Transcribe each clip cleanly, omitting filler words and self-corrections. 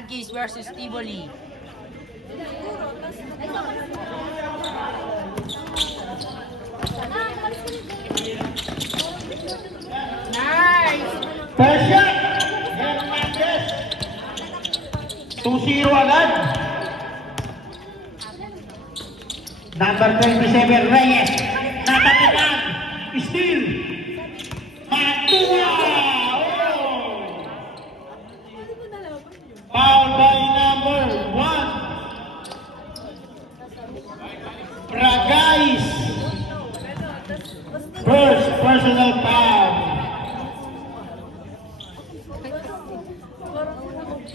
Sunkist versus Tivoli. Nice! First shot, Hernandez. 2-0 agad. Number 27, Reyes. Natapitan. Steal. Matua. Oh. Foul by number 1. Bragais. First personal foul.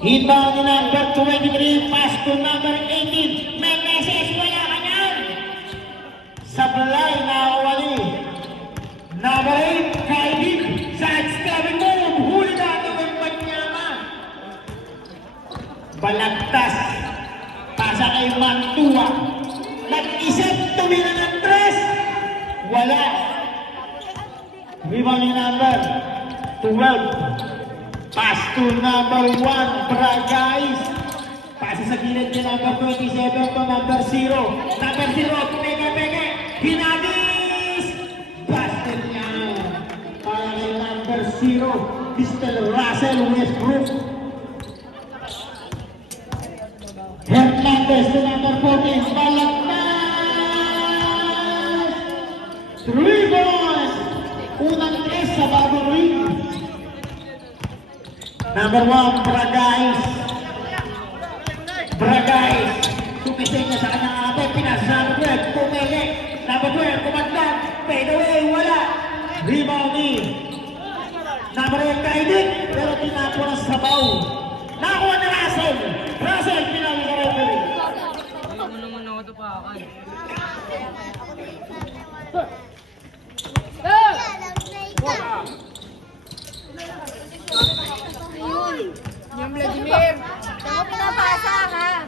Inbound ni number 23, pass to number 18. Meneses, wala ka niyan. Sablay na awali. Number 8, Kaidin. Sidestepping move. Huli na ng Panyama. Balagtas. Pasa kay Mantua. Nag-isip, tumira ng 3. Wala. Rebound ni number 12. Pass to number 1, Bragais. Pass sa gilid ni number 27 to number 0. Number 0, peke-peke. Hinagis! Busted niya. Para kay number 0, Mr. Russell Westbrook. Hernandez to number 14, Balagtas! 3 balls! Unang 3 sa bagong ring. Number 1, Bragais. Bragais. Sumising niya sa kanyang ate. Pinasal red. Pumili. Number 12, kumandan. Fade away. Wala. Rebound ni number 8, Kaidin. Pero tinapo na sa sabaw. Nakuha ni Russell. Russell, pinali ka referee. Ayaw mo naman ako tupakan. Yung Vladimir! Ako pinapasa ka.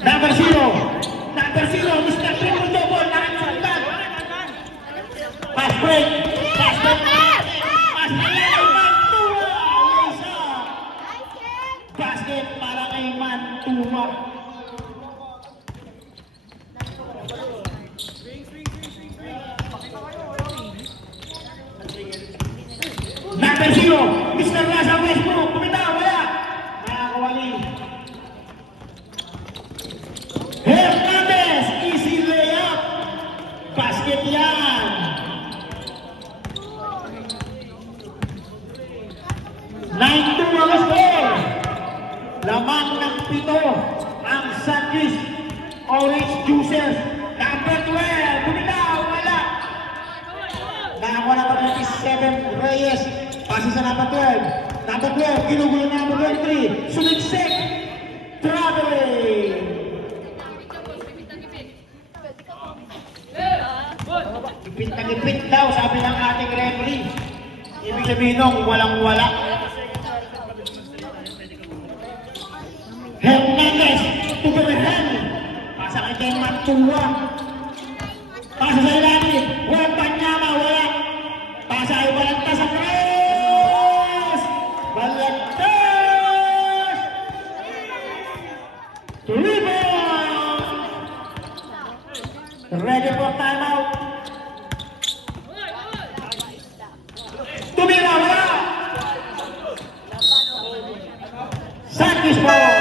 Number 0. Number 0, Mr. Triple Double. Nakasundan. Pass break. Pass break. Pass break. Mantua. Isa. Basket para kay Mantua. Number 0, Mr. Russell Westbrook. Kumita, wala. Nakakawali. Hernandez, easy layup. Basket yan. Line 2 ang score. Lamang ng 7 ang Sunkist Orange Juicers. Number 12, bumitaw, wala. Nakakuha na pa 27, Reyes. Pasi sa number 12. Number 12, ginugulo na number 23. Sumiksik. Traveling. Ipit na ipit daw, sabi ng ating referee. Ibig sabihin nung walang-wala. Hernandez, tuburehan. Pasa kay Ken Mantua. Pasa sa ilalim. Walang Panyama, wala. Pasa ay Balagtas sa cross. Balagtas! Rebound! Ready for timeout. Tumira, wala. Sunkist ball.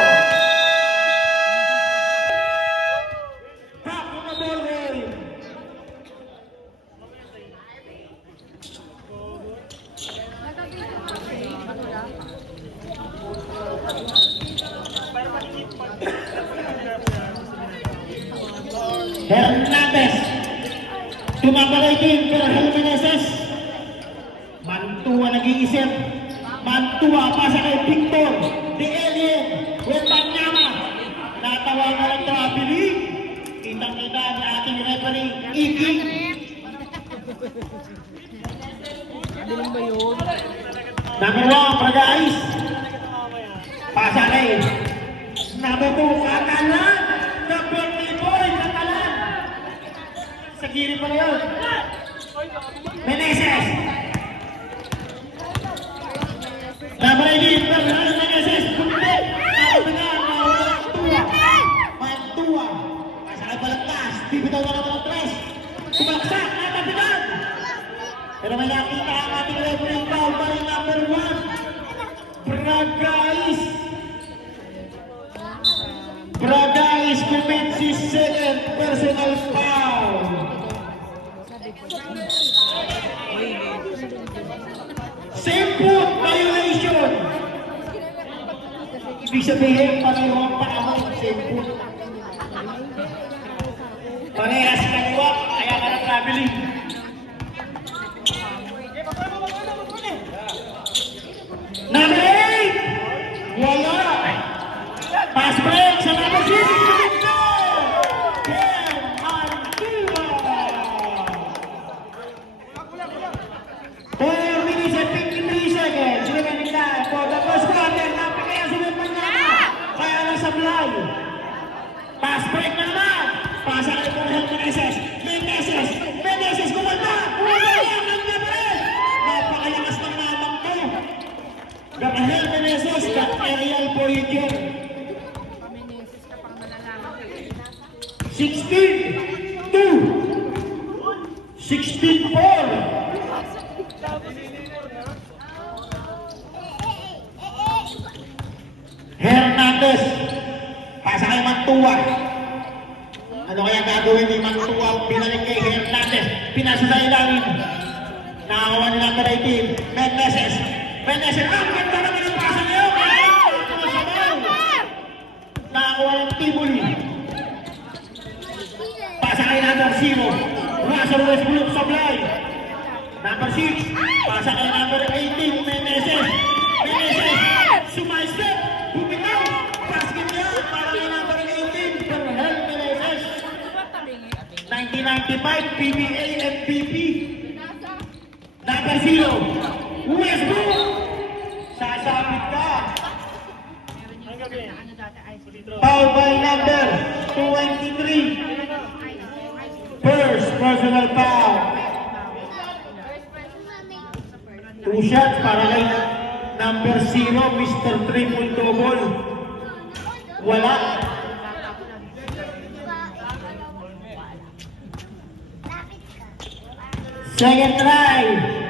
Back on the ball game. Hernandez. Tumabalikin pero Jimenez. Mantua nag-iisip. Mantua pasa kay Victor. The alien. With Panyama. Natawa nga lang traveling. Kitang-kita na ating referee. Iki. Dilim ba yun? Number 1, Bragais. Pasa kay number 2, Catalan. Number Isagiri pa na yun. Meneses. Number 18, Meneses. Kumite. Mantua. Pasakay balagtas. Bibitaw na naman ang tres. Tumaksak. Natapitan. Pero may nakita ang ating referee foul by number 1. Bragais. Bragais commits his second personal foul. Same foot violation. Ibig sabihin, pareho ang pakamay. Same foot. Parehas kaliwa, kaya ka na traveling. Number 8! Wala! Pass break sa number 6! Ken Antua! 4 minutes and 53 seconds. Sila na nila for the first quarter. Napakaya sumipag na kaya na sablay. Pass break na naman. Pasa kayo po ng Meneses. Meneses kumanda. Kumanda ang nabarin. Napakayakas ng namang ko. Gabahel Meneses got aerial for you here. 16-2. 16-4. Hernandez. Pasa kay Mantua. Ano kaya gagawin ni Mantua? Binalik kay Hernandez. Pinasa sa ilalim. Nakakuha ni number 18. Meneses. Meneses. Ang ganda naman ang pasa niyo. Nakakuha ng Tibuli. Pasa kay number 0. Russell Westbrook Sablay. Number 6. Pasa kay number 18. Meneses. Meneses. Sumaistep. Bumitaw. Basket niya. Para kay number 18. Berhel Meneses. 1995 PBA MVP. Number 0. Westbrook. Sasabit ka. Foul by number 23. First personal foul. 2 shots para kay number 0, Mr. Triple Double. Wala. Second try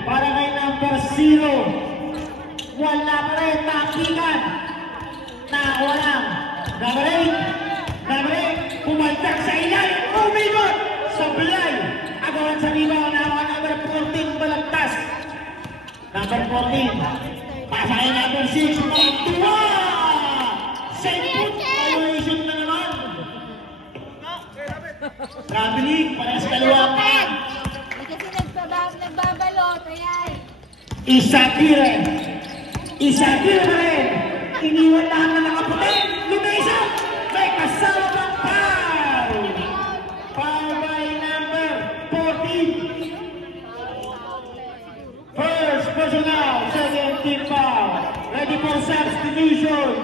para kay number 0. Wala pa rin. Nakikan. Wala. Number 8. Number 8. Pumaltak sa ilalim. Umikot. Sablay. Agawan sa rebound. Number 14. Balagtas. Number 14. Pasa kay number 6. Mantua. Same foot violation na naman. Traveling. Para sa kaliwa pa. Nagbabalot, ayan. Isagire. Isagire pa rin. Iniwan lahat na nakaputi. Lumesa. May kasama ng foul. Foul by number 14. First personal. Second team foul. Ready for substitution.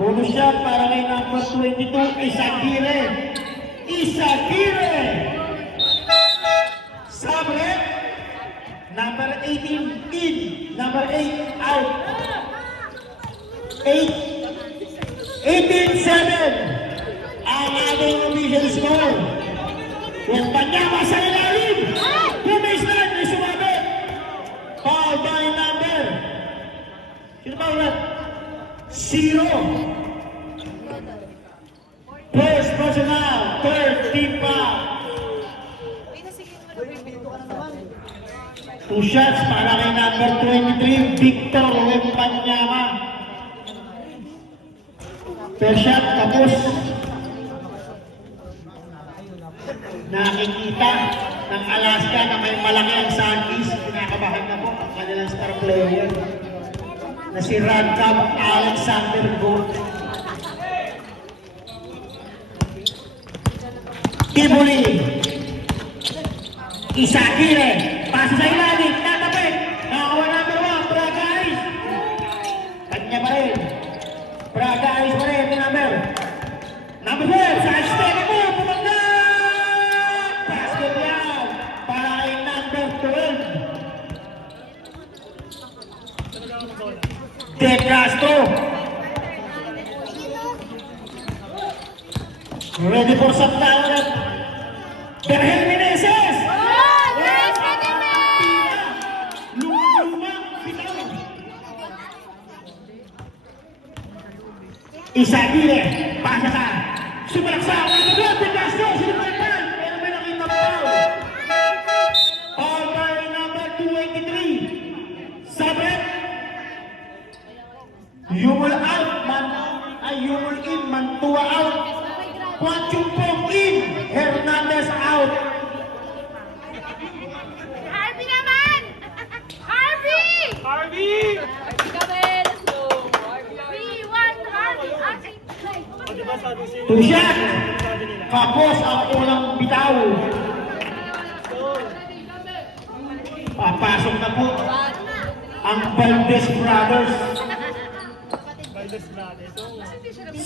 Bonus shot para kay number 22. Isagire. Isagire. Sabre. Number 18 in. Number 8 out. 18-7 ang ating official score. Yung Panyama sa ilalim. Pumislan, may sumabit. Foul by number. Sino ba ulit? 0. First personal. Third team foul. 2 shots para kay number 23, Victor Wembanyama. Per shot, tapos. Nakikita ng Alaska na may malaki ang Sandys. Kinakabahan na po ang kanilang star player na si Radcap Alexander Gold. Tibuli. Isagire. Pasa sa ilalim. Tatapit. Nakakuha number 1. Bragais. Kanya pa rin. Bragais pa rin. Number 12. Sa step mo. Pumanda. De Castro. Ready for some down. Berhel Meneses. Lumang bitaw. Isagire. Pasa ka. Sumalaksa. De Castro. Sinipalitan. Pero may nakita pa. Over number 283. Sabret. You will out, you will in, Mantua out. Quantum in, Hernandez out. Harvey naman! Harvey! Harvey! Let's go! 3-1 Harvey! Two shot. Kapos ang unang bitaw. Papasok na po ang Valdez Brothers.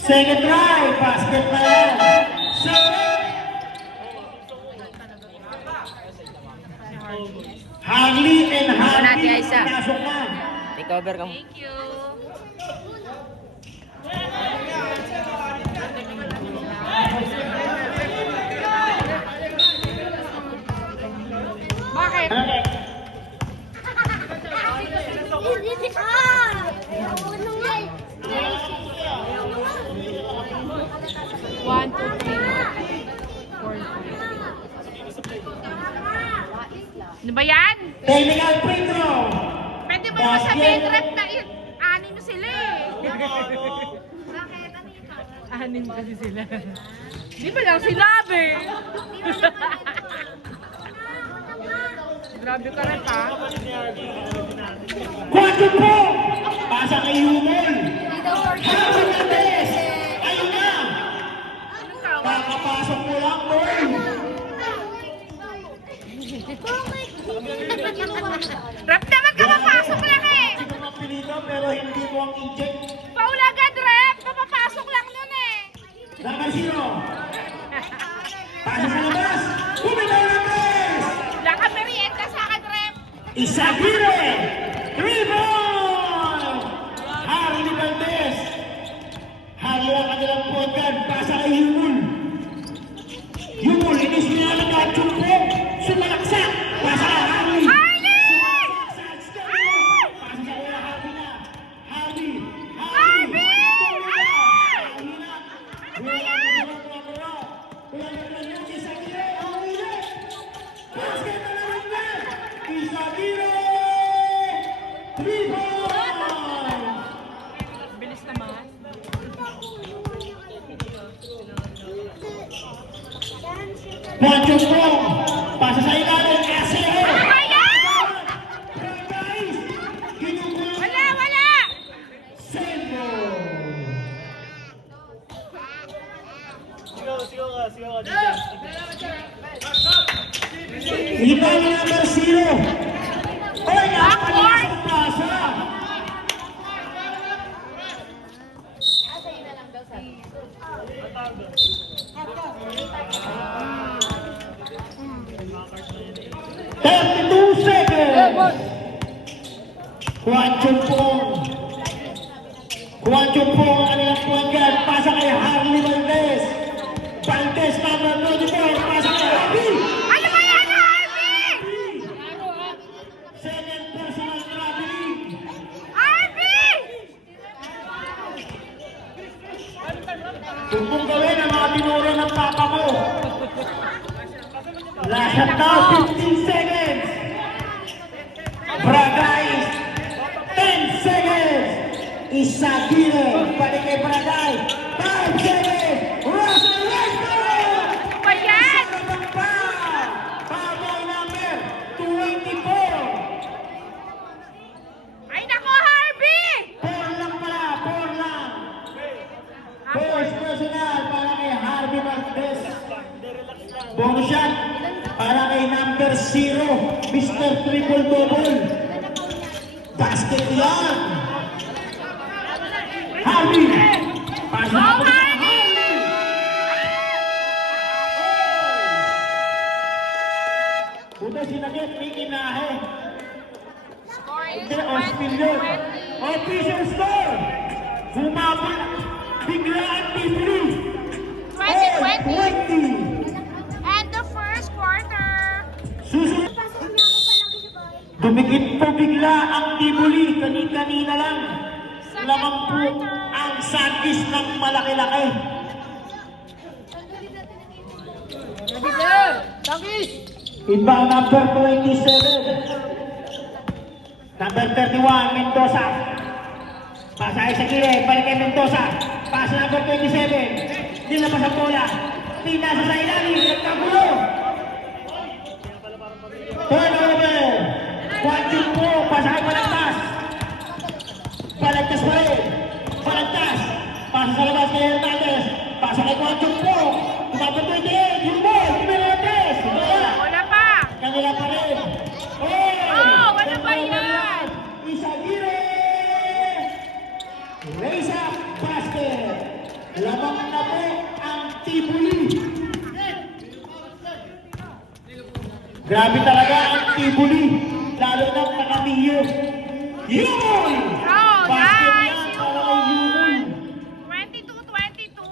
Second try, basket na yan. Harley and Harvey, pasok na. Recover ka mo. Thank you! Bakit? One, two, three, four, five. Ano ba yan? Technical free throw. Pwede mo naman sabihin rep na anim sila eh. Anim kasi sila. Di ba lang sinabi? Grabe ka rin ha. Quantum po. Pasa kay Humol. Hernandez. Ayun na. Anong tawag? Kakapasok mo lang, boy. Rep naman ka mapasok lang eh. Hindi mo mapilito pero hindi mo ang inject. Paul agad rep, mapapasok lang nun eh. Number 0. Pasok sa labas. Bumitaw ng tres. Wala ka merienda sa akin rep. Isagire. 3-ball. Harley Valdez. Harley ang kanilang podcast. Pasa kay Humol. Humol, inis niya lang ang chumpo. Sumalaksak. Pasa kay Harley. Harley! Pasa sa kaya Harley na. Harley. Harvey! Bilis naman. Poncho Strong, pasa sa ilalim, Asero. Ano ba yan? Guys, ginugulo. Wala, wala! Sendo. Ibang number 0. Oy, napalisang pasa. Juan Chumpong ang kanilang point guard. Pasa kay Harley Valdez. Valdez number 24. Pasa kay Harvey. Ano ba yan, Harvey? Second personal traveling. Harvey! Kung mong gawin ang mga binuro ng papa mo. Last shot now, 15 seconds. Bragay, 10 seconds. Isagire, balik kay Bragay. 5 seconds. Russell Westbrook. Ano ba yan? Bagay number 24. Ay, nako, Harvey! 4 lang pala, 4 lang. First personal para kay Harvey Valdez. Bonus shot para kay number 0, Mr. Triple Double. Basket yan. Harvey. Pasok Go, po sa Harvey! Una sinagit, may inahe. Score is Hindi, Austin yun. 20. Official score! Humabol bigla ang Tibuli. 20-20. And the first quarter. Susunod. Dumikit po bigla ang Tibuli. Kanina lang. Lamang po ang Sagis ng malaki-laki. Ready there. Tangis. Inbound number 27. Number 31, Mendoza. Pasa ay sa gilid, balik kay Mendoza. Pasa number 27. Nilabas ang bola. Pinasa sa ilalim, nagkagulo. Turnover. Quantum po, pasa ay palagtas. Palagtas pa rin. Palagtas. Pasa sa labas kay Hernandez. Pasa kay Quantum po. Number 28, yung ball, Hernandez. Wala pa. Kanila pa rin. Oh, wala pa yan. Isagire! Raise up basket. Lamang na po ang Tibuli. Grabe talaga ang Tibuli. Lalo na nakamiyo. Yun! Oh, Basket nice. yan para kay Yumul. 22-22.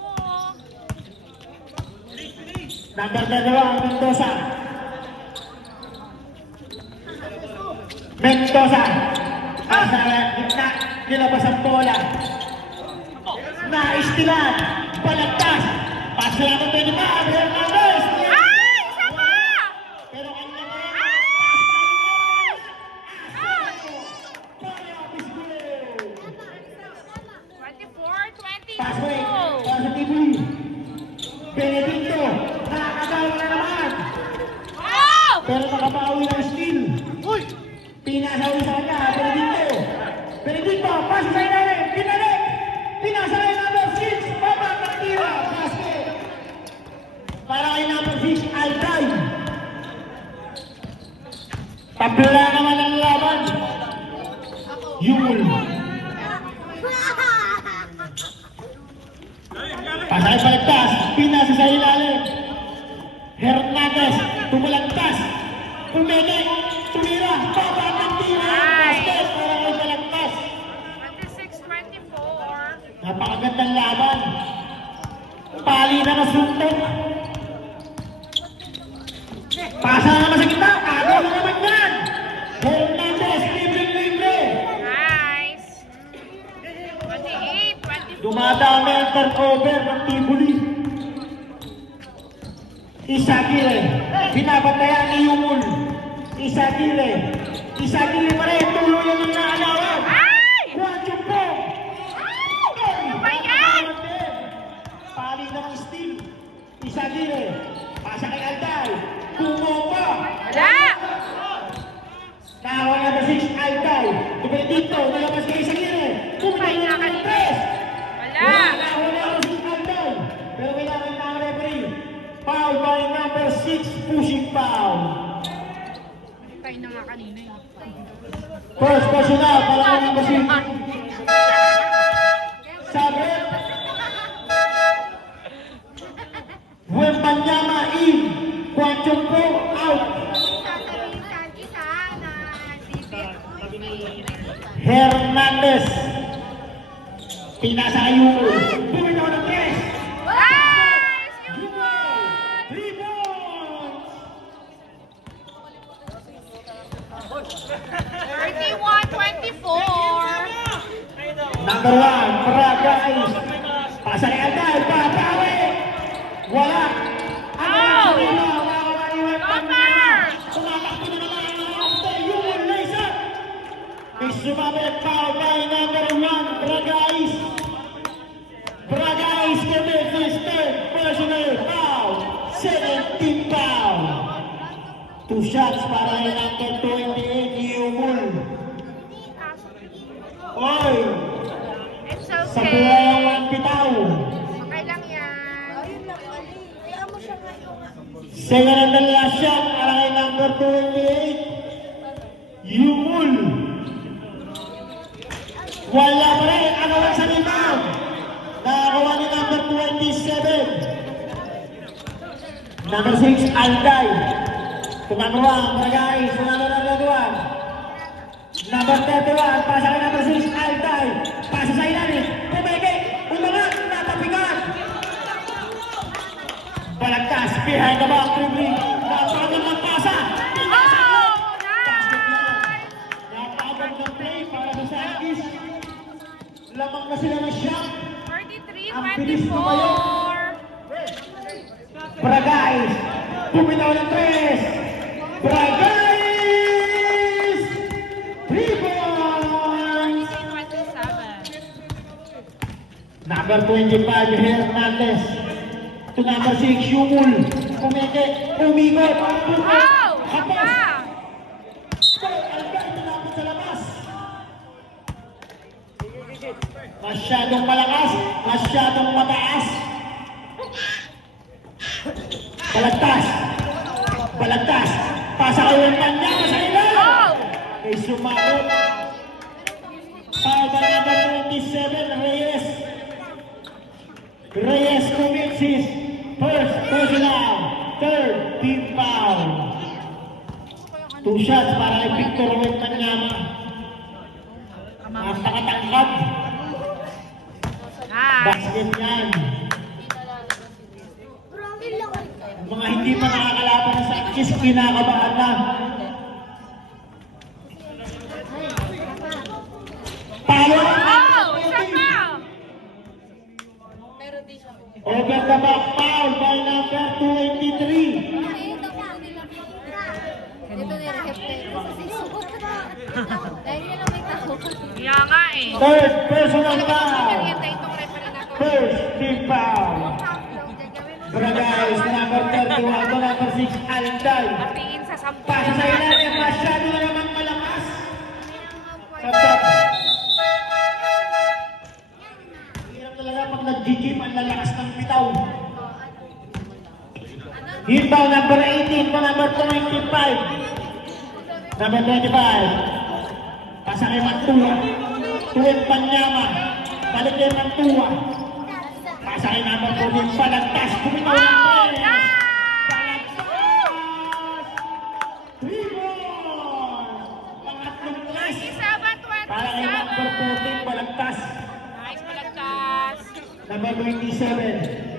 Number 2, Mendoza. Mendoza. Asa gitna, nilabas ang bola. Naistilan. Balagtas. Pasa lang ang 25. Hernandez. Ay, isa pa. Pero kanya pa rin. Ay! Passway. 24-22. Para sa Tibuli. Benedicto. Nakakabawi na naman. Oh! Pero nakabawi ng steal. Uy. Pinasa ulit sa kanya. Benedicto. Benedicto. Pasa sa ilalim. Pinalik. Pinasa kay number 6. Baba. Nakatira. Basket. Para kay number 6. Alday. Tabla naman ang laban. Yumul. Pasay palagtas. Pinasa sa ilalim. Hernandez. Tumalagtas. Puminik. Tumira. Baba ng tira. Basket. Para kay palagtas. 26-24. Napakagandang laban. Pali na nasuntok. Pasa naman sa gitna. Agaw na naman yan. Hernandez. Libre-libre. Nice. 28-24. Dumadami ang turnover ng Tibuli. Isagire. Binabantayan ni Yumul. Isagire. Isagire pa rin. Tuloy ang mga alawan. Ay! Quantum po. Ano ba yan? Pali na ng steal. Isagire. Pasa kay Alday. Kumopa. Wala. Nakawa na ba 6 Alday. Benedicto. Nalabas kay Isagire. Kumitay na ng 3. Wala. Nakawa na ba 6 Alday. Pero kailangan na ang referee. Foul by number 6. Pushing foul. Tayo na nga kanina eh. First personal para kay number 6. Sabi. Wembanyama in. Quantum po out. Hernandez. Pinasa kay Yumul. Bumitaw ng 3. Nice! You won! Rebound. 31-24. Number 1, Bragais. Pasa kay Alday. Papawi. Wala. Oh! Over! Tumatakbo na naman ang after Yumul. Nice up. May sumabit foul by number 1, Bragais. Bragais commits his third personal foul. 17 foul. 2 shots para kay number 28, Yumul. Oy! It's Sa okay. buhay ang bitaw. Okay lang yan. Second and the last shot para kay number 28, Yumul. Wala pa rin. Ano lang sa rebound? Nakakawa ni number 27. Number 6, Alday. To number 1, Bragais. To number 1. Number 31, pasa kay number 6, Alday. behind the back, dribbling. Napagod ng pasa. Oh! Nice! Napagod ng play para sa Santis. Lamang na sila ng shot. 43-24. Bragais. Bumitaw ng 3. Bragais! 3 points! 27. Number 25, Hernandez. To number 6, Yumul. Umikot. Wow! Hapos. Saka! Albert, tinapos sa labas. Masyadong malakas. Masyadong mataas. Balagtas. Balagtas. Pasa kayo ng kanya. Sa ilan. Oh! Ay sumagot. Foul by number 27, Reyes. Reyes commits his first personal, third team foul. 2 shots para kay Victor Wentanyama. Napakatangkad. Nice! Basket yan. Ang mga hindi pa nakakalaban sa Sanchez, kinakabahan na. Power! Oh! Saka! Over the back foul by number 23. Ito na yung hefte. Dahil nila may tao. Kaya nga eh. Third personal foul. Merienda itong referee na to. First team foul. Bragais, number 31 to number 6, Alday. Tingin sa 10. Pasa sa ilalim, masyado na naman malakas. Sabak. Hirap talaga pag nag-gym, ang lalakas ng bitaw. Inbound number 18 to number 25. Number 25. Pasa kay Mantua. Tuwid Panyama. Balik kay Mantua. Pasa kay number 14. Balagtas. Bumitaw ng Oh! tres. Nice! Balagtas. 3 balls. Pangatlong tres. 27-27. Para kay number 14. Balagtas. Nice, Balagtas. Number 27.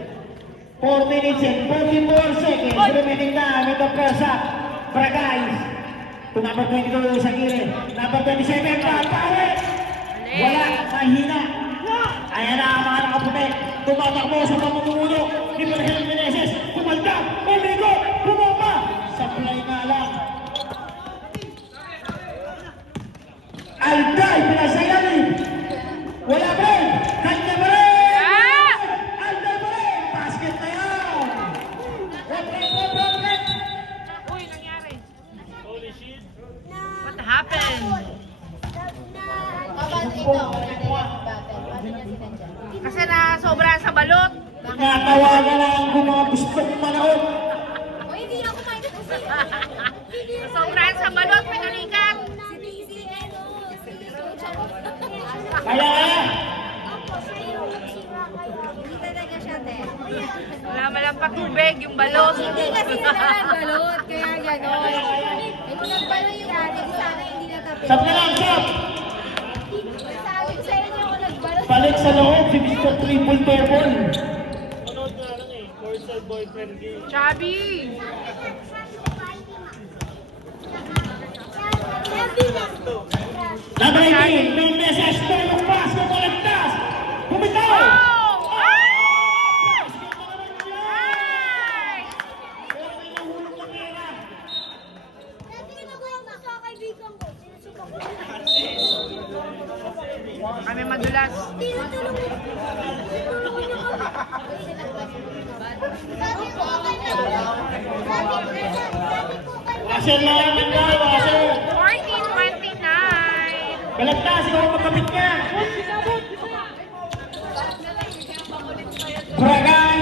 4 minutes and 44 seconds remaining time in the first half. Bragais. To number 22 sa gilid. Number 27, Papawe. Wala, mahina. Ayan na ang mga nakaputi. Tumatakbo sa pamumuno ni Berhel Meneses. Pumalda, umigo, bumaba. Supply nga lang. Alday, pinasayanin. Wala pa rin. Kanya pa rin. Alday pa rin. Basket na yan. Red. Uy, nangyari. What happened? Kasi na sobra sa balot. Natawagan na ang mga gustong manood. O, hindi ako mainit kasi. Sobra sa balot, pinalikan. Si ano, Kaya Opo, siya yung nagsira kayo. Hindi talaga siya, te. Wala malang patubig yung balot. Hindi kasi sila nagbalot, kaya gano'n. Eh, kung nagbalot yung atin, sana hindi natapit. Sab na lang, sab. Sabi ko sa inyo kung nagbalot. Balik sa loob si Mr. Triple Double. Chubby. Number 18, Mendes, tulong pass ng Balagtas. Bumitaw! Oh! Ah! Pero may nahulog na pera. Dati ginagawa ko sa kaibigan ko. Sinusuka ko. Kami madulas. Tinutulong ko. Tinutulong ko niyo kami. Sabi ko kayo. Sabi ko kayo. Washer na yan, Manday, washer. 14-29. Balagtas, ikaw ang magkapit niya. Bragay.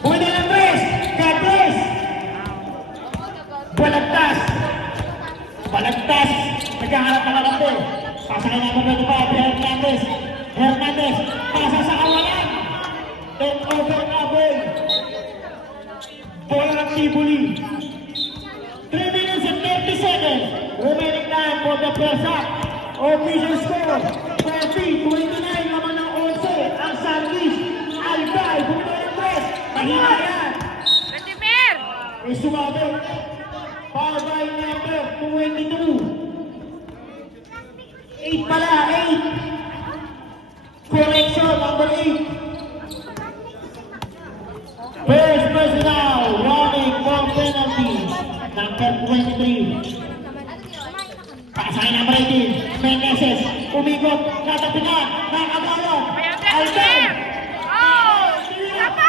Buwin na ng tres. God bless. Balagtas. Balagtas. Naghahanap na lang Pasa kay number 25, Hernandez. Hernandez. Pasa sa kawalan. Take over na ball. Bola ng Tibuli. 3 minutes and 30 seconds. Remaining time for the first half. Official score, 40-29 naman ng 11. Ang Santis, Albay, bumitaw ng Kahilayan. Vladimir! May sumabot. Foul by number 22. 8 pala, 8. Correction, number 8. First personal, running for penalty. Number 23. Pasay number 18. Meneses, umikot, natapinan, nakabalot. Alden. Oh! Tama!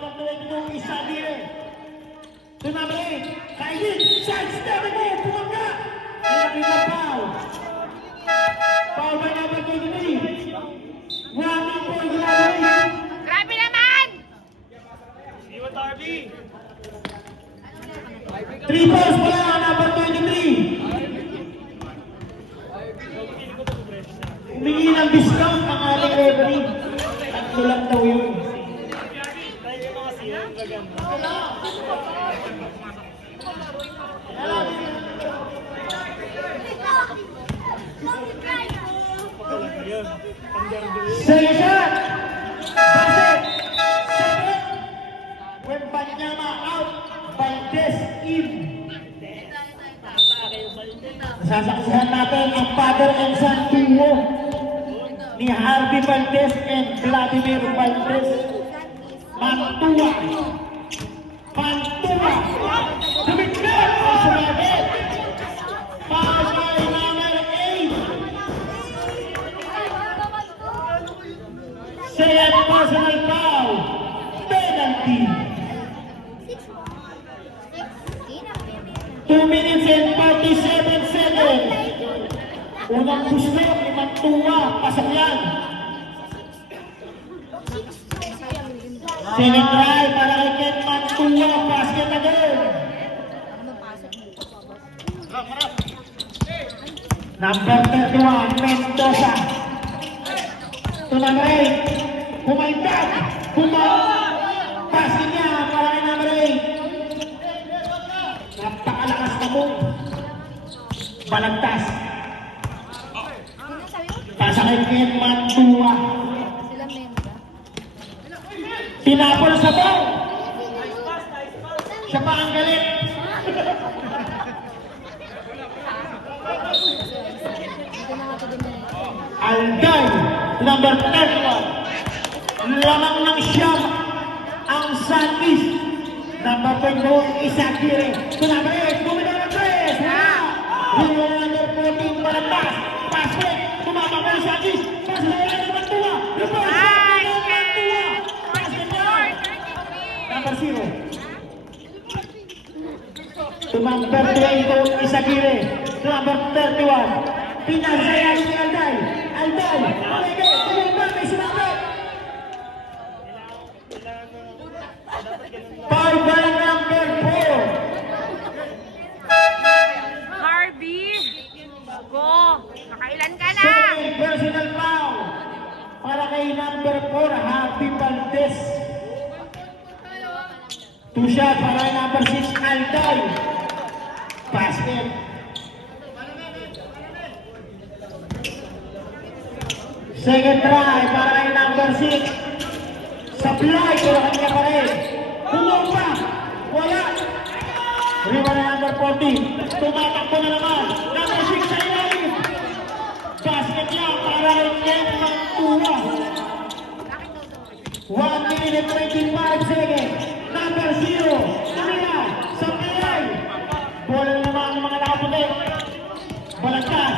Number 22, isa dire. To number 8, Kailin, sidestep mo, bumangga. Pinakita foul. Foul by number 23. Running for graduate. Grabe naman! 3 balls pala, number 23. Humingi ng discount ang ating referee. Tatlo lang daw yun. Second shot! Basket! Second! When Banyama out, Valdez in. Sasaksihan natin ang father and son duo ni Harvey Valdez and Vladimir Valdez. Mantua. Mantua. Dumiklat ang sumabit. Foul by number 8. Second personal foul. Penalty. 2 minutes and 47 seconds. Unang gusto ni Mantua. Pasok yan. Second try para kay Ken Mantua. Basket again. Number 31, Mendoza. To number 8. Pumaintag. Basket niya para kay number 8. Napakalakas na mo. Balagtas. Pasa kay Ken Mantua. Tinapon sa ball. Siya pa ang galit. Alday, number 31. Lamang ng siyam ang Santis. Number 22, Isagire. To number 8, bumitaw ng 3. Rio number 14, Balagtas. Basket, tumama ko ang Santis. Basket ng Mantua. Number 0. To number 22, Isagire. To number 31. Pinasaya si Alday. Alday. Palege. Tumumba. May sumabot. Foul by number 4. Harvey! Go! Nakailan ka na? Second personal foul. Para kay number 4, Happy Valdez. 2 shot para kay number 6, Alday. Basket. Second try para kay number 6. Supply ko kanya pa rin. Bumomba. Wala. Rebound na number 40. Tumatakbo na naman. Number 6 sa ilalim. Basket lang para kay Ken Mantua. 1 minute and 25 seconds. Number 0. Kanina. Supply. Bola na naman ng mga nakaputi. Balagtas.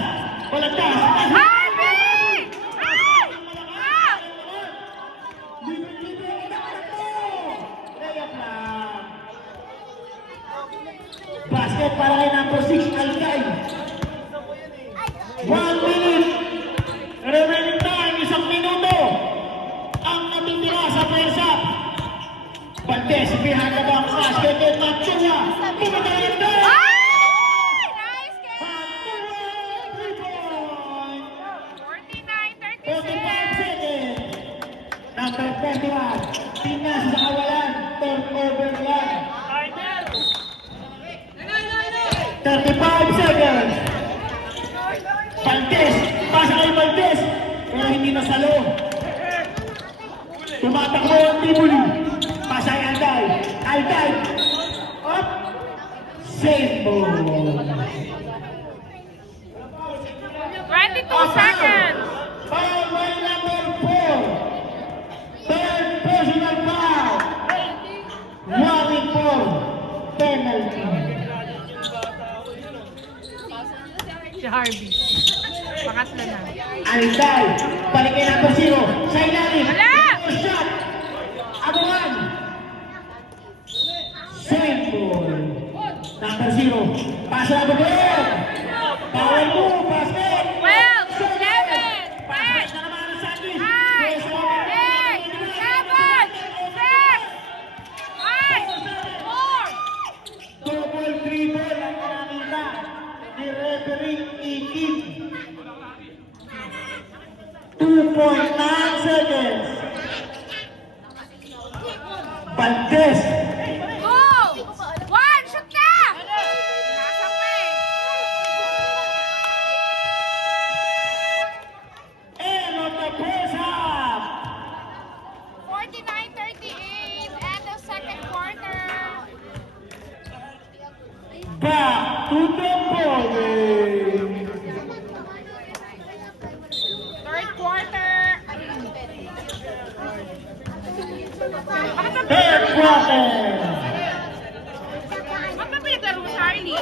Balagtas. Harvey! Ay! Ah! Basket para kay number 6, Alday. 1 minute. Remaining time, 1 minuto. Ang natitira sa pwersa. Valdez, behind the back pass. Kay Ken Mantua. Bumitaw yung day. Ay! Nice game! Mantua, 3 point. 45 49-36. seconds. Number 21. Pinas sa kawalan. Turnover yan. 35 seconds. Valdez. Pasa kay Valdez. Pero hindi nasalo. Tumatakbo ang Tibuli. Pasay Alday. Alday. Up. Save ball. 22 seconds. Foul by number 4. Third personal foul. 1-4. Penalty. Si Harvey. Pangatlo na. Alday. Balikin number 0. Sa ilalim. Wala! Shot. Abangan. Save ball. Number 0. Pasa number 4. Power move. Basket. 12, 11, 10, 9, 8, 7, 6, 5, 4, 3, 2, 1, Double dribble ang nakita ni referee Ikin. 2.9 seconds. Valdez. go! 1, shoot na! Nasa pa eh. End of the first half. 49-38, end of second quarter. Back to the ball game. Third quarter. Third quarter. Ba't ba pinaglaro mo, Charlie?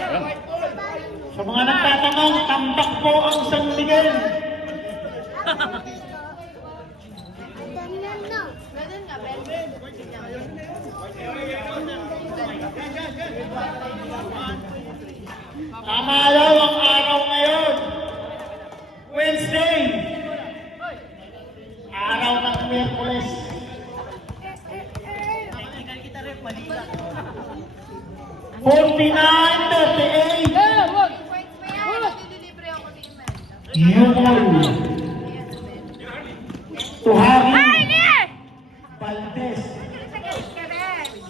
Sa mga nagtatanong, tambak po ang San Miguel. Kamalaw ang araw ngayon. Wednesday. Araw ng Miyerkules. $49.38. Yumol. Tuhari. Charlie! Valdez.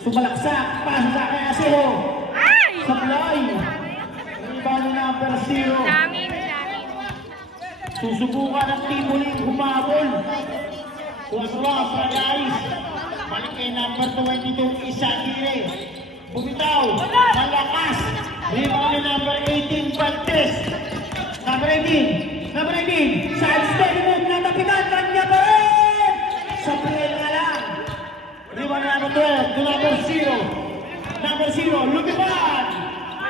Sumalaksak. Pasa sa kay Asero. Ay! Sablay. Rebound number 0. Daming. Susubukan ng Tibuli humabol. Tuwa-tuwa para guys. Balik kay number 22 Isagire. Bumitaw. Malakas. Rebound ni number 18 Valdez. Number 18. Number 18. Side step move. Natapitan. Kanya pa rin. Sa play na lang. Rebound ni number 12. To number 0. Number 0. Lumipad.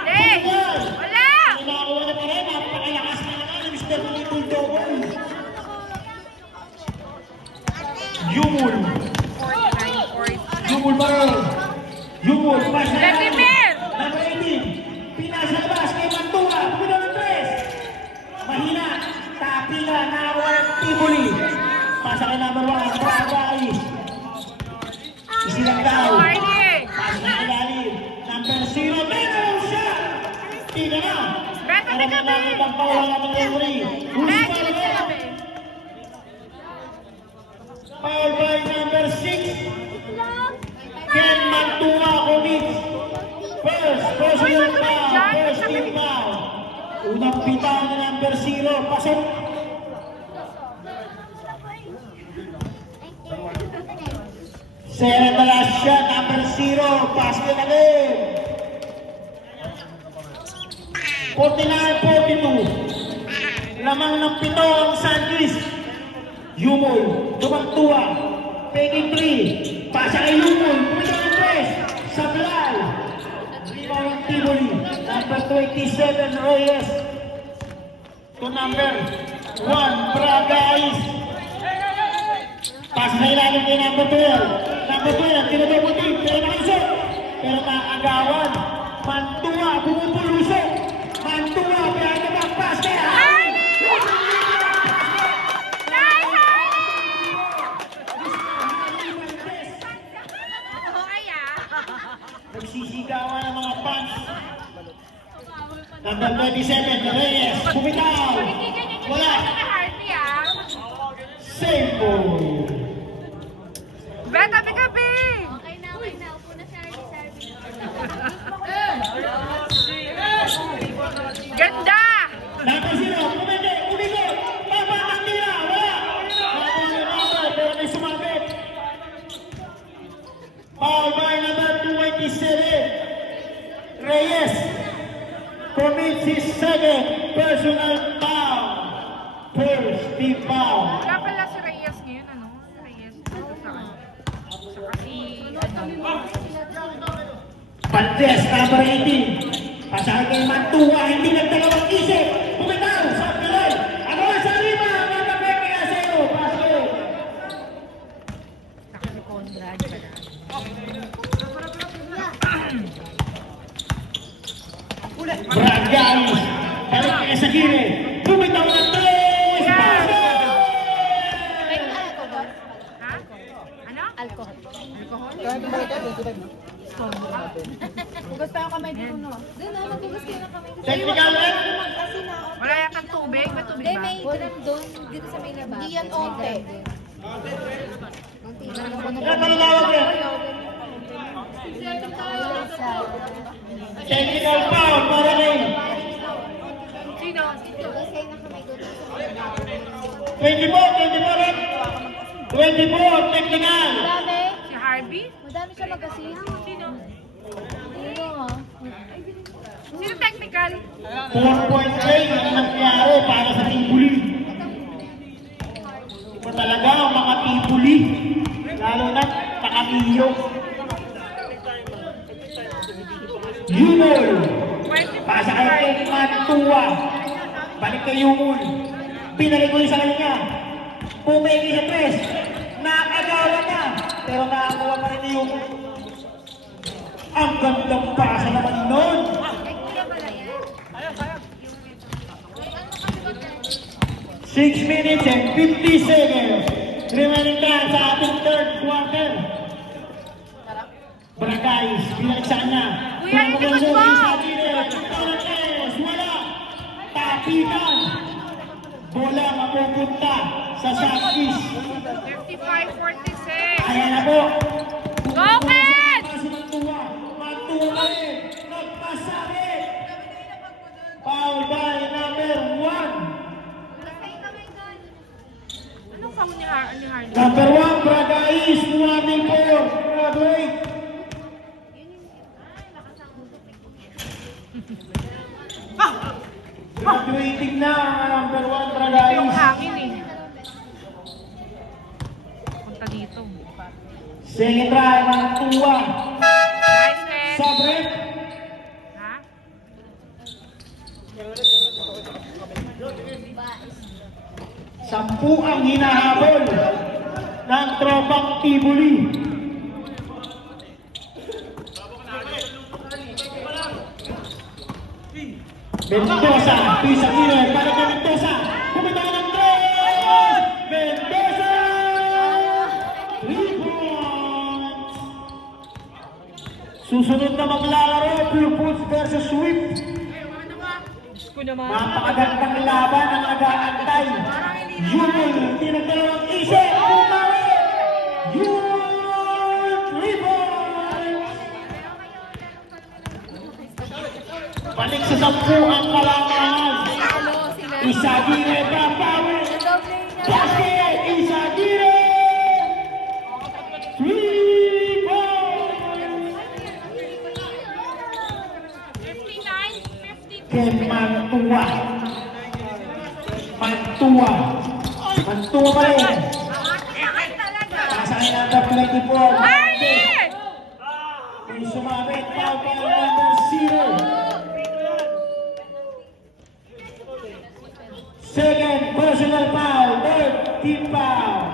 Hey! Wala! Nakakuha na pa rin. Napakalakas na naman ni Mr. Little Double. Yumul. 49-40. Yumul pa rin. Yumul. Pass na lang. Vladimir! Number 18. Pinasa na bas kay Mantua. Pumino ng 3. Mahina. Tapila. Nakakuha ng Tibuli. Pasa kay number 1. Bragay. Isinagdaw. Charlie! Pass na ilalim. Number 0. Meron siya. Tina na. Beto, Para Beto, may nakitang paulang natin referee. Who's Beto, foul? Foul by number 6. Ken Mantua commits first personal foul, first team foul. Unang bitaw ni number 0. Pasok. Second na last shot, number 0. Basket again. 49-42. Lamang ng 7 ang Sandwich. Yumol, Tumantua, taking 3. Pasa kay Yumol, pumito ng 3. Sablay. Rebound ng Tibuli. Number 27, Reyes. To number 1, Bragais. Pasa na ilalim kay number 12. Number 12, tinatapos din, pero nakalusot. Pero nakagawan. Mantua, bumubulusok. Mantua, behind the back basket. Nagsisigawan ng mga fans. Number 27, Reyes. Bumitaw. Wala. Save ball. Beto, Gabi! Okay na. Upo na si Harvey. Ganda! Number 0, kumende, kumikot. Papatak nila. Wala. Number 0, pero may sumabit. commits his second personal foul. First team foul. Wala pala si Reyes ngayon, ano? Si Reyes. Saan? Saka si, ano? Pantes, number 18. Pasahan kay Mantua, hindi nagdalawang isip. Bumitaw sa Piloy. Ano sa lima? Nagkapit kay Aseo. Pasok. Saka si Conrad pala. Bragay. Balik kay Sagire. Bumitaw ng 3. Pasok. May alcohol. Ha? Ano? Alcohol. Alcohol? Hugas tayo kamay dito, no? Doon na, maghugas kayo ng kamay. Technical red. Kasi na, Wala yatang tubig? May tubig hindi, ba? may drum doon, dito sa may labas. Hindi yan onte. Yan, malalawag yan. Technical foul para kay Sino? Hugas kayo ng kamay doon sa may labas. 24 red. 24, technical. Madami. Si Harvey? Madami siya magasin. Sino? Sino, ha? Sino technical? 4 points break ang nangyari para sa Tibuli. Iba talaga ang mga Tibuli. Lalo na Takamiyo. Yumol. Pasa kay Mantua. Balik kay Yumol. Pinalik ko sa kanya. Pumili sa tres. Nakagawa na. Pero nakakuha pa rin ni Yumol. Ang gandang pasa naman nun. 6 minutes and 50 seconds. Remaining time sa ating third quarter. Barangay, binalik sa kanya. Kuya, hindi ko ba? Wala. Tapitan. Bola mapupunta sa Southeast. 55-46. Ayan na po. Go, Ken! Mantua rin. Nagpasakit. Foul by number 1. Anong foul ni Harvey? Number 1, Bragais, 24. Graduate. Graduating na ang number 1, Bragais. Yung hangin eh. Punta dito. Second try, Mantua. Nice, Ken. Sabrek. Ha? Sampu ang hinahabol ng tropang Tibuli. Mendoza, Pisa Killer, para kay Mendoza. Kumita ng 3! Mendoza! 3 points! Susunod na maglalaro, Pure Foods versus Swift. Diyos ko naman. Napakagandang laban ang nag-aantay. Yumul, tinagdalawang isip, bumawi! Yumul, 3 points! Balik sa 10 ang kalangan. Isagire, Brapawi! Basket, Isagire! 3 points! 59-50. Kay Mantua. Mantua. Mantua pa rin. Pasakay ng number 24. Harvey! Kung sumabit, foul pa ng number 0. Second personal foul. Third team foul.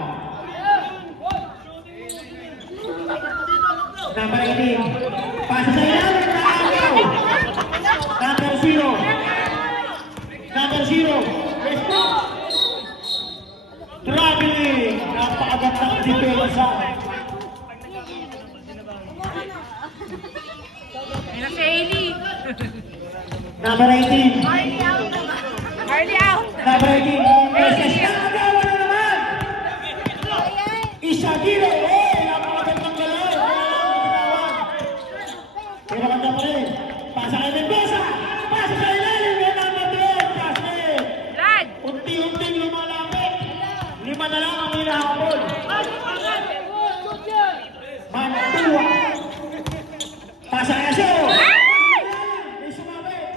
Number 18. Pasa sa ilalim na agaw. Number 0. Number 0. Westbrook. Traveling. Napakagandang depensa. May na si Hailey. Number 18. Harley out. Number 18. SS. Nakagawa na naman. Isagire. Napakagandang galaw. Pero maganda pa rin. Pasa kay Mendoza. Pasa sa ilalim. Yan number 12. Basket. Brad! Unti-unting lumalapit. 5 na lang ang hinahabol. Mantua. Pasa kay Aseo. May sumabit.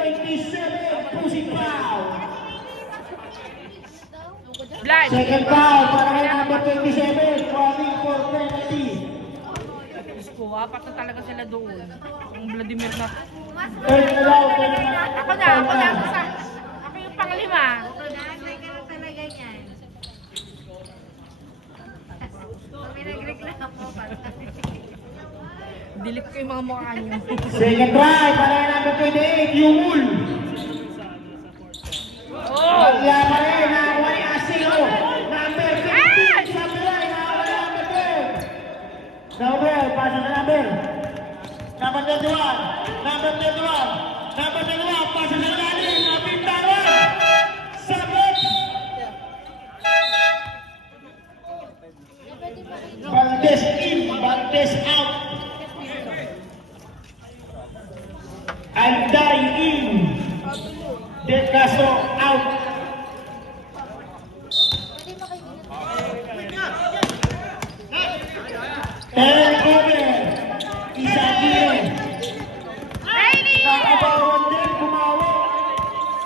27, pushing foul. Blood. Second foul para kay number 27, running for penalty. Diyos ko, apat na talaga sila doon. Ang Vladimir na. Third na daw, third na. Ako na. Ako yung panglima. Nanay ka na talaga yan. May nagreklamo pa. Delete ko yung mga mukha niyo. Second try para kay number 28, Yumul. Oh! Kaya pa rin, nakakuha ni Asilo. Number 15, sa Pilay, nakakuha ni number 12. Number, pasa sa number. Number 21, number 21, number 21, pasa sa lalim, napintawan. Sabot. Valdez in, Valdez out. Alday in. De Castro out. Over. Isagire. Hailey! Nakabawan din bumawa.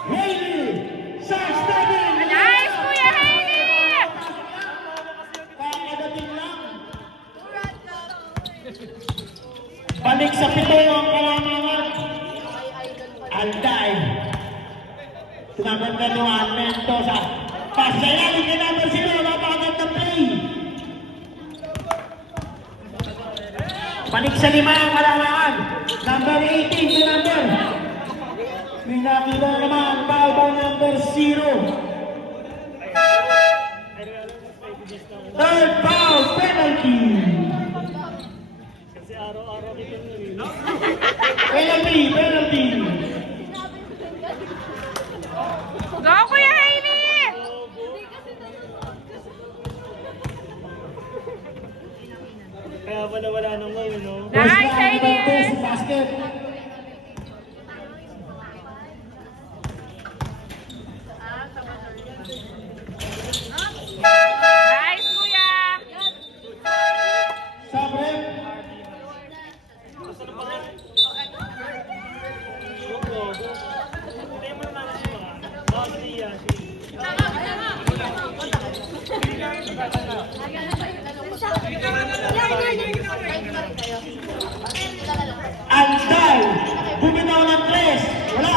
Hailey. Size 7. Nice, Kuya Hailey! Kakadating lang. Balik sa pito ang kalamangan. Alday. Tumagan ka doon, Mendoza. Pasayali ka number 0, napakagad na play. Balik sa 5 ang kalamangan. Number 18, the number. May nakita naman, foul by number 0. Third foul, penalty. Penalty. Go, Kuya Hailey! Kaya pala wala nang ngayon, no? Nice, Hailey! Basket. Nice, Kuya! Sabre. Alday. Bumitaw ng 3. Wala.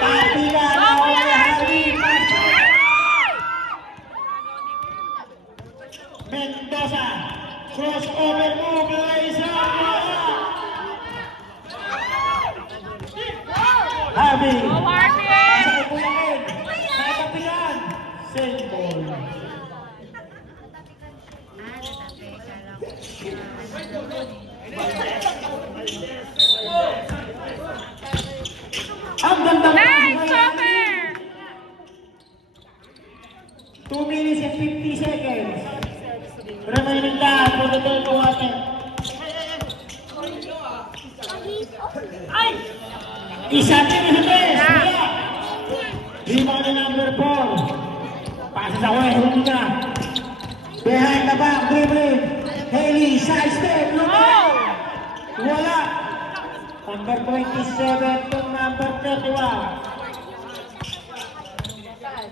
Patila na wala. Mendoza. Crossover move. Isa. Harvey. Go, Harvey! Pasok po yan. Natapigan. Same ball. Ang gandang Nice, Soccer! 2 minutes and 50 seconds. Remaining time for the third quarter. Isa din sa best. Wala. Lima na number 4. Pasa sa West. Una. Behind the back. Dribbling. Hailey. Side step. Oh! Wala. Number 27 to number 31.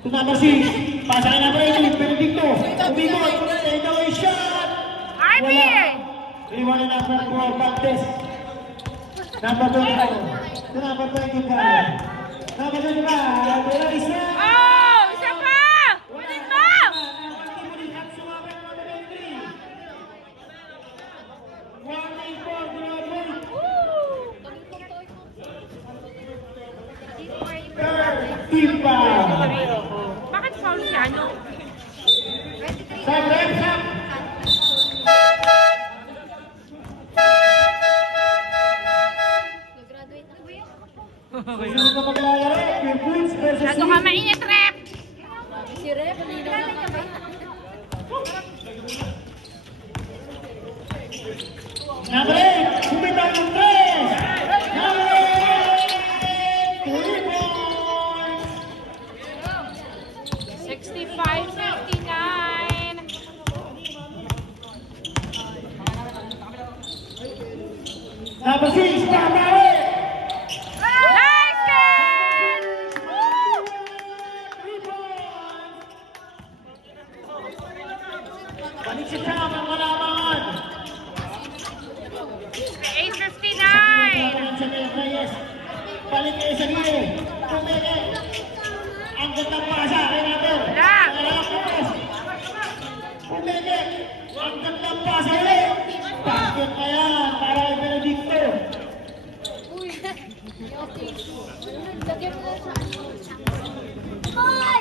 To number 6. Pasa kay number 18. Benedicto. Umikot. Take away shot. Harvey! Iwan na number 4. Valdez. Number 24. To number 25. Number 25. Belisa. Oh! Isa pa! Kunin mo! Timba. Bakit foul si ano? Sa left half. Susunod na maglalaro. Yung Bulls versus Masyado ka mainit, rep! Si Rep, nino na kami. Number 8. Bumitaw ng 3. Number 8. 3 points. 65-59. Number 6. Pamari. Nice game! Reyes. Balik kayo sa gilid. Pumili. Ang gandang pasa. Renato. Pumili. Ang gandang pasa ulit. Bakit kaya para kay Benedicto? Uy! Lagyan mo na siya. Hoy!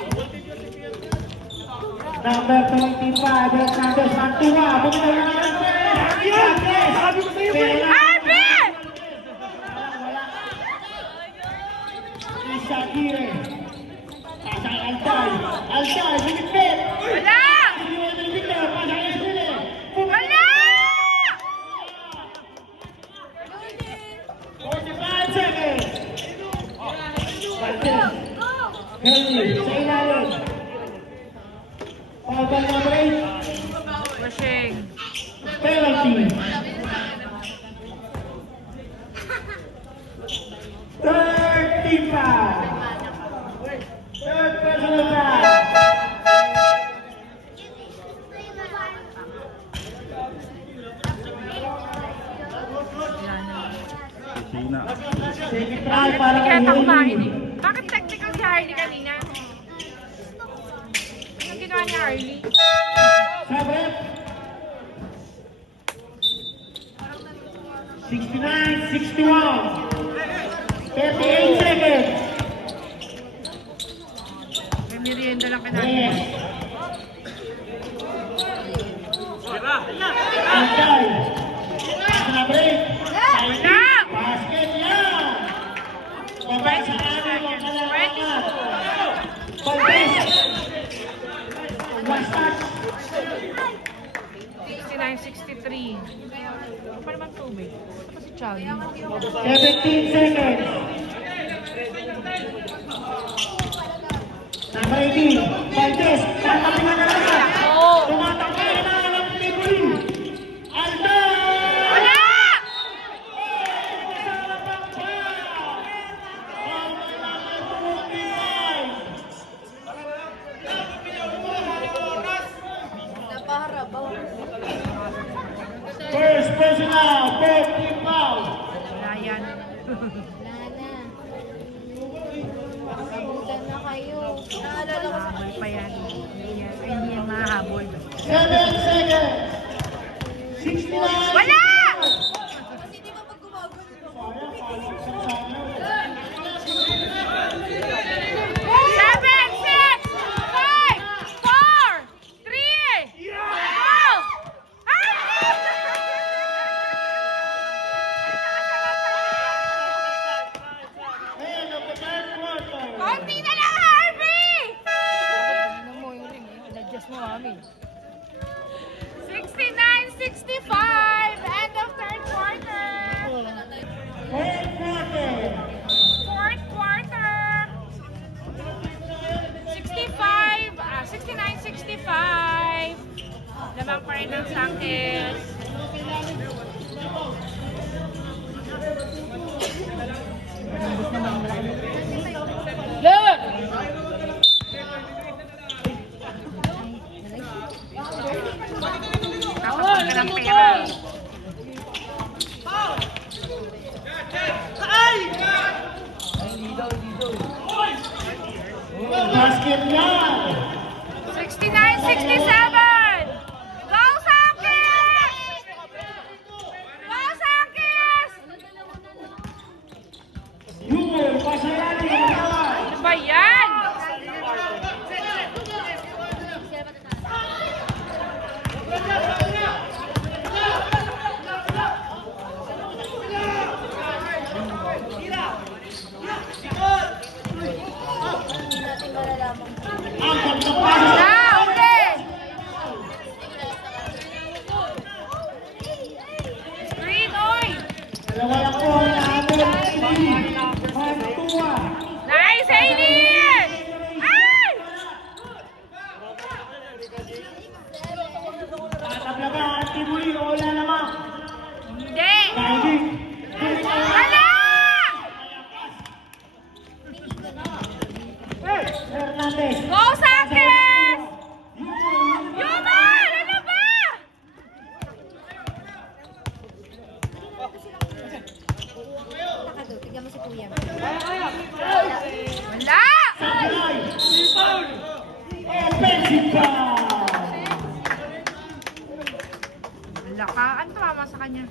Number 25, Hernandez Mantua. Bumitaw na naman. Hernandez! Sabi ko sa'yo, Arby! Wala. Isagire. Pasang Altay. Altay, lumipit. Wala! Siniwan ng Victor. Pasang Esquile. Wala! 45 seconds. Valdes. Henry, sa ilalim. Pagkal na break. Pushing. Penalty. 35. Third personal foul. Second try para kay Kaya kumain Henry. eh. Bakit technical si Harley kanina? Anong ginawa ni Harley? Sabrep. 69, 61. 38 seconds. May merienda lang kinain. Reyes. Antay. Pass na break. Wala! Basket yan. Babay sa amin ang kalamangan. Valdes. Last touch. 69-63. Ano pa naman tubig? Ito pa si Charlie. 17 seconds. Number 18. Valdes. Tatapingan na lang yan. Oo! Tumatakay na ang Tibuli. Aldo! Wala! First personal, fourth team foul. Wala yan. Wala na. Nakabutan na kayo. Naalala ko sa Mahabol pa yan. Hindi yan. Ay, hindi yan mahabol. 7 seconds. 69. Wala! Kasi di ba pag gumagod? Seven, six, five, four, three, two. End of the third quarter. Konti na lang, Harvey! Ano mo yung ring eh? Adjust mo kami. 69-65, end of third quarter. Fourth quarter. Fourth quarter. 69-65. Lamang pa rin ng Sankis. Tapos ka ng pera. Basket yan. 69-67! Go Sankis! Go Sankis! Yun, pasayali ang lawan. Ano ba yan? Ang pagkapasok. Na, uli! Screen, oy! Dalawa lang po ang nahabol. Mantua. Bigyan mo si Kuya. Wala! Sablay! Offensive foul! Wala ka. Ano tumama sa kanya?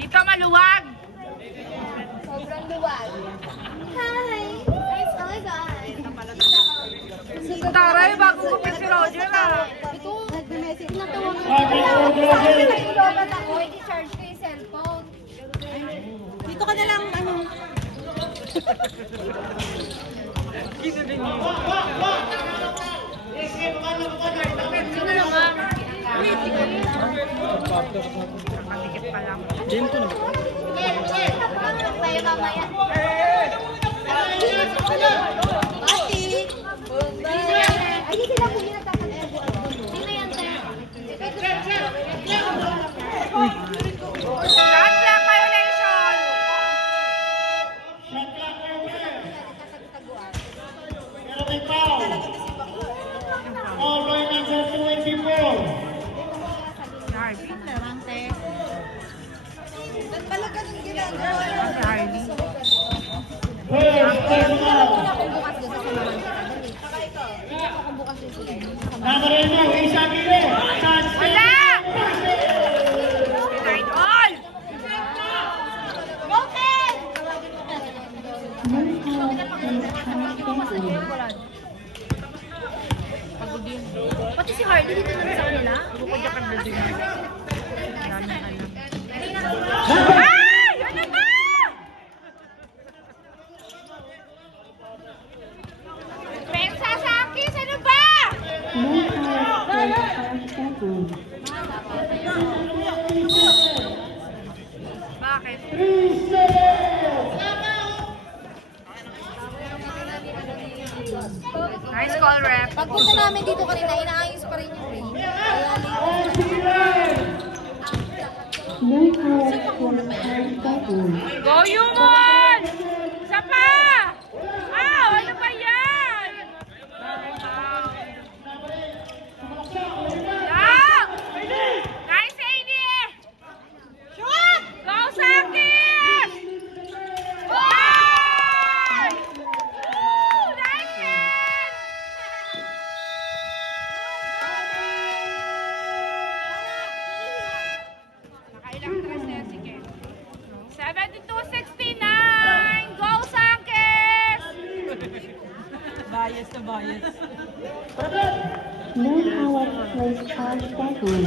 Dito maluwag! Sobrang luwag. Hi! Oh my God! Taray, bago ko pa si Roger ah. Ito, nag-message. Tinatawagan ko. Okay, okay, okay. Sabi na yung lobat ako, i-charge ko yung cellphone. Dito ka na lang, ano. Sino na nga? Patikit pa lang. Tayo mamaya. Ate! Ay, hindi sila kung dapat sino yan, te? Shot clock violation! Shot clock over. Pero may foul. Over number 24. Harvey. Talaga nung ginagawa. Si Harvey. First personal. Kung bukas doon sa samahan kita. Dali. Kung bukas doon sa samahan. Namareno, isang kilo. Wala! Nine all! Go, Ken! Pagod yun. Pati si Hardy dito naman sa kanila. Bukod ka pang building. Ay! Ano ba? Pensa sa akin! Ano ba? Bakit? Nice call, rep. Pagpunta namin dito kanina, inaayos pa rin yung ring. Kaya Go, Yumon! Isa pa! Wow! Ano ba yan? Stop! Nice, Amy! Shoot! Go, Sakis! Goal! Woo! Nice, Ken! Nakailang tres na yan si Ken. 72-69! Go, Sakis! Bias na bias.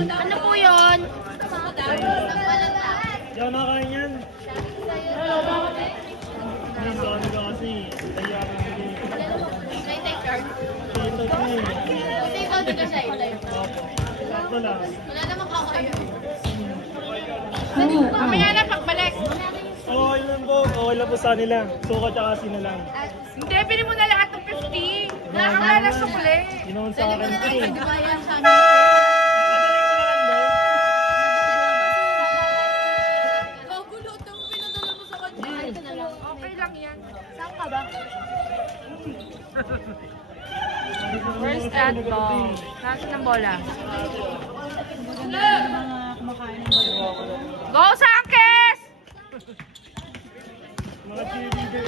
ano po yun? Diyan nakain yan. Hindi sa ano ka kasi. Kaya ako hindi. May take card? Dito ko eh. Kasi ikaw di ka siya Sakto lang. Wala namang kakayo. Mamaya na pagbalik. Okay lang po. Okay lang po sa nila. Suka tsaka sina lang. Hindi, pili mo na lahat ng 50. Nakakala na sukli. Ginoon sa akin ito eh. Bayan siya. Kagulo itong pinadala mo sa kanya. Ito na lang. Okay lang yan. Saan ka ba? First and ball. Nasaan ang bola? Go, Sankes! Mga cheerleader.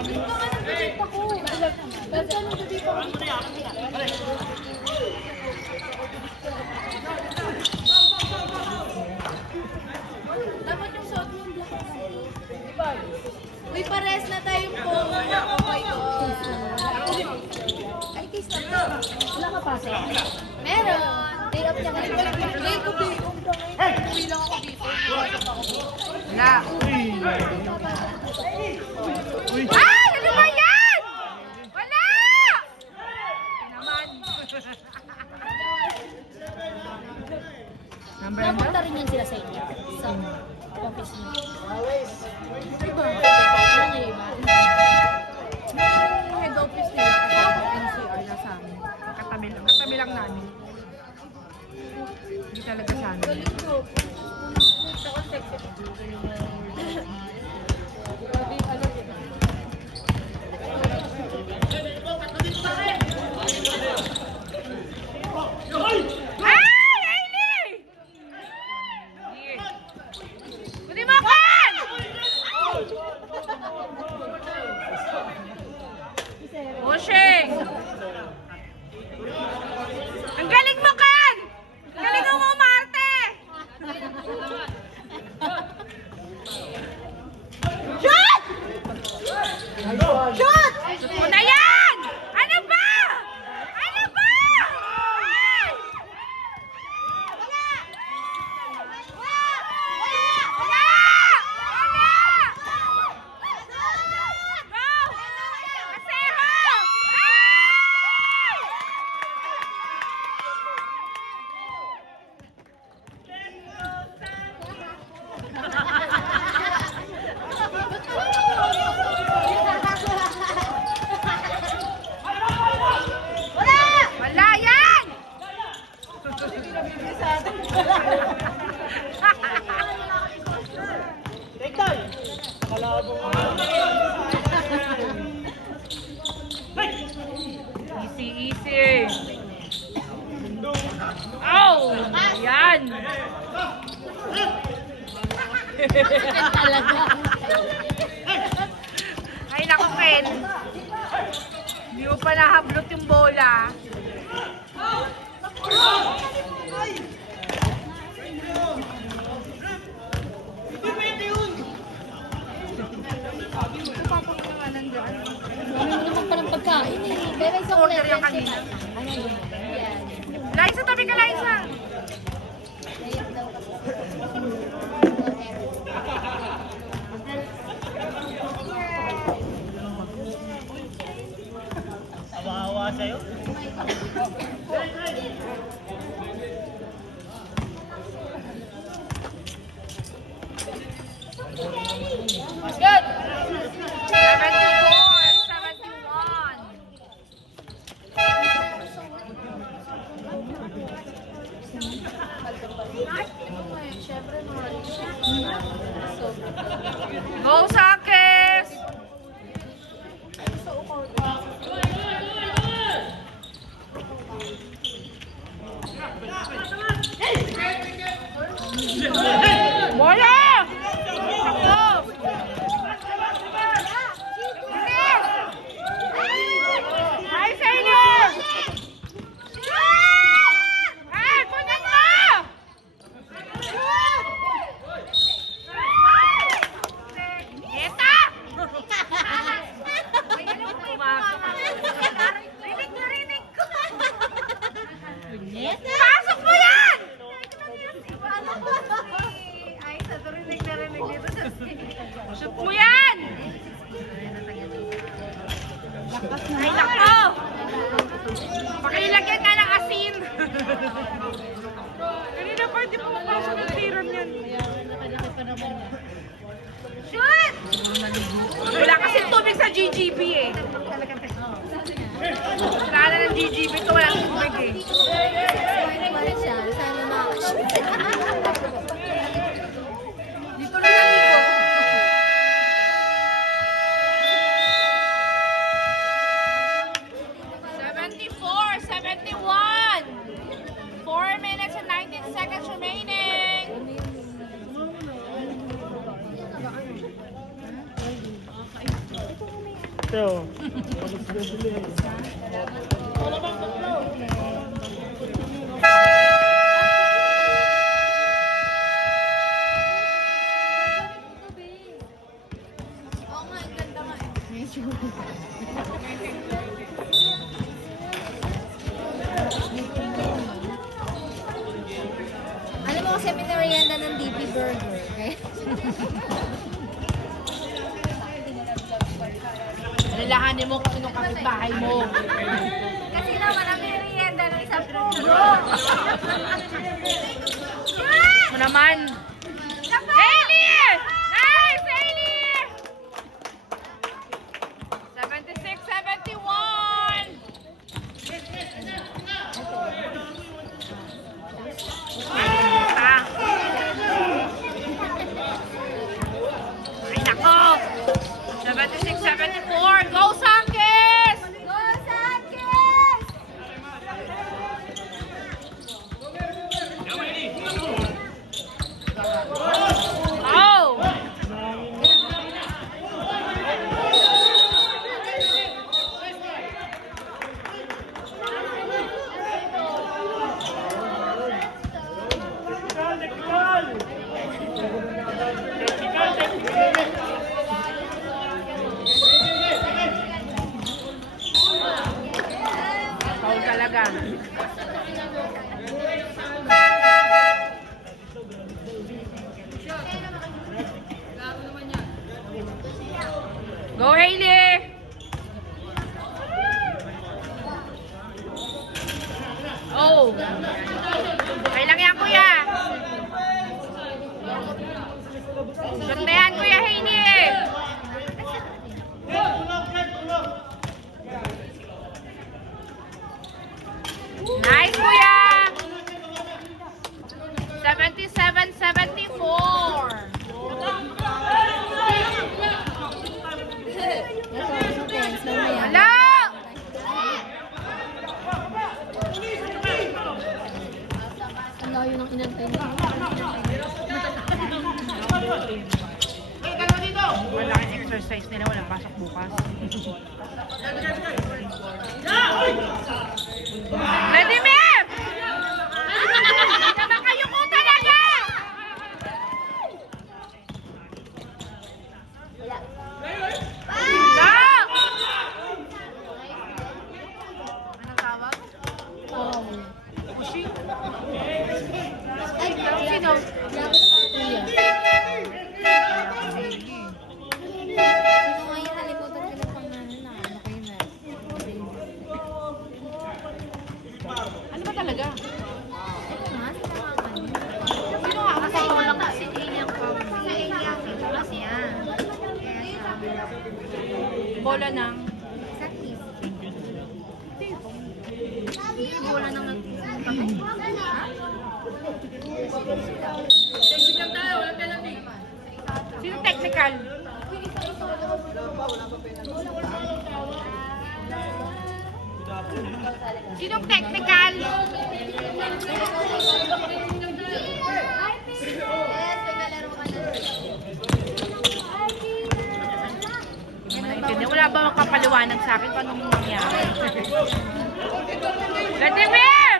Dito ka nag-check ako. Ba't ka nag-check ako? Dapat yung suot mo yung black. Uy, pares na tayong po. Okay ko. Ay, kiss na to. Wala ka pa, sir? Meron. Day off niya ngayon. Day ko, day off ka ngayon. Uwi lang ako dito. Wala. Ay! Ano ba yan? Wala! Naman. Number one? Napunta rin yan sila sa inyo. Sa office niyo. Iba. Ano yung iba? Head office nila kasi ako NCR na sa amin. Katabi lang namin. Hindi talaga sa amin. Galing ko. Sa context. Grabe, ano yun? Ay! Tekay! Nakalabo mo. Easy, easy. Oh! Yan! Talaga. Ay, naku, Ken. Hindi mo pa nahablot yung bola. Ano naman pa ng pagkain eh. Pero isang Order yung kanina. Ano yun? Yan. Liza, tabi ka, Liza. Naiyak daw kasi. Awa-awa sa'yo. Good. 74-71. Siyempre, mahal siya. So, Go, Sakis! Bola! Ako! Ay, sa inyo! Ay, kunin mo! Eta! Rinig na rinig ko! Pasok mo yan! Ay, sa rinig na rinig dito. Shoot mo yan! Ay, nako! Pakilagyan ka ng asin! Kanina pa, di pa mapasok yung tiran yan. Shoot! Wala kasi tubig sa GGB eh. Wala na ng GGB ito, walang tubig eh. mahal siya. Sana mahal siya. Dito na naligo. $74-71. 4 minutes and 19 seconds remaining. Ito. Oo nga, ang ganda nga eh. Alam mo kasi pinarianda ng DP Burger, okay? Alalahanin mo kung anong kapitbahay mo. Kasi naman ang merienda ng isang puno. Mo naman. Hailey! Nice, Hailey! 76-71. Ah. Ay, nako! 76-74. Go, Sankis! Go, Sanchez! Oh! Technical! Technical! Technical! Technical! Foul talaga. Go, Hailey! Oh! Ay lang yan, kuya! Shot na yan, kuya Hailey! Nice, kuya! Layo ng inantay niya. Malaking exercise nila, walang pasok bukas. Vladimir! Nakayuko talaga! Wala! Anong tawag? Pushing? Ay, Sino? Kuya. Ito nga yung nalimutan ko ng pangalan na. Ano kayo na? Ano ba talaga? Ito nga, sa pangalan. Sino nga Kasi kasama ikaw lang? lang kasi alien ko. Sa alien ko kasi yan. Bola ng... Sa kiss. Bola ng nagpapay. Ha? Sino technical? Sinong technical? Yes, maglalaro ka na. Hindi, wala ba magpapaliwanag sa akin paano nangyari? Vladimir!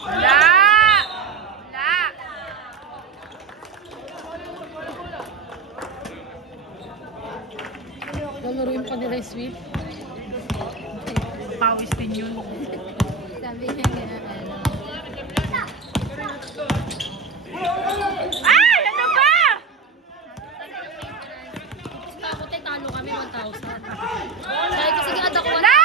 Wala! Wala! Lalaruin pa nila yung sweep. Pawis din yun. Sabi niya nga, ano. Ay! Ano ba? Ako tayo, talo kami 1,000. Sabi ko, sige, adak ko. Wala!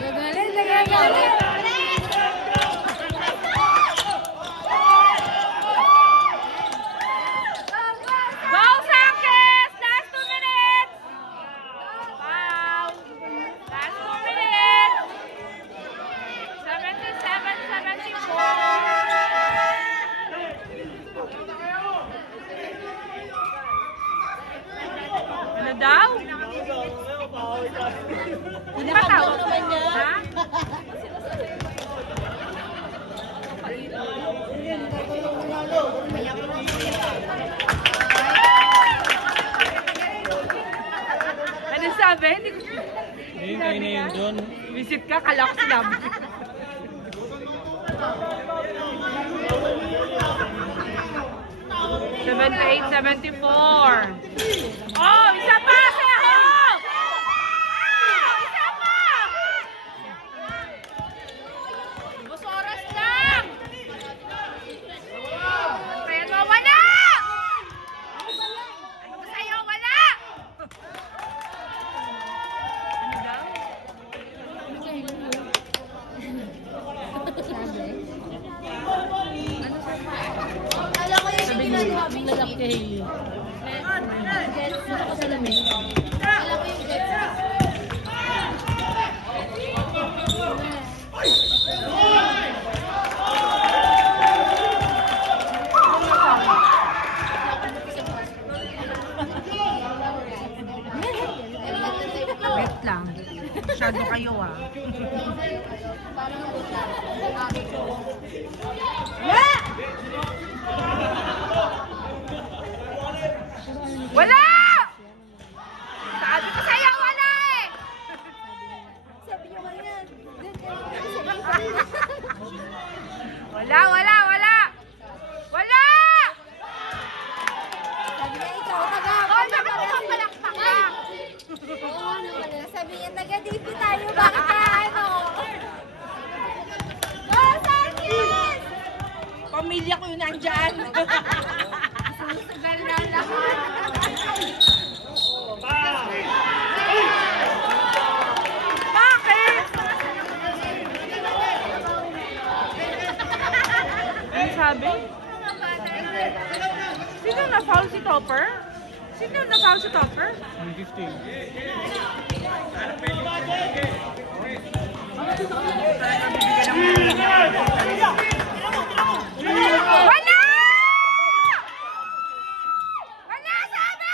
Gagalit, nagagalit. Go, Sanchez! Last 2 minutes! Wow! Last 2 minutes! 77-74. Ano daw? Hindi ba tawag? Ha? Ano sabi? Hindi ko Ayun, kayo na yun doon. visit ka, kala ko sinabi. $78, 74. Oh, isa pa! Seho! Oh, isa pa! Bus oras lang! Kaya mo, wala! Ano ba sa'yo? Wala! Ano daw? Alam ko yung ginagawa mo. Nalak kay Hailey. Gets, dito ko sa lamig. Alam ko yung gets. Wait lang. Masyado kayo ah. Wala! Sabi ko sa'yo, wala eh! Sabi niyo kanina. Wala, wala, wala! Wala! Sabi niya, ikaw taga. Oh, bakit mo palakpak ka? Oo, ano pala. Sabi Topper? Sino na-foul si Topper? 150. Wala! Wala, sabi!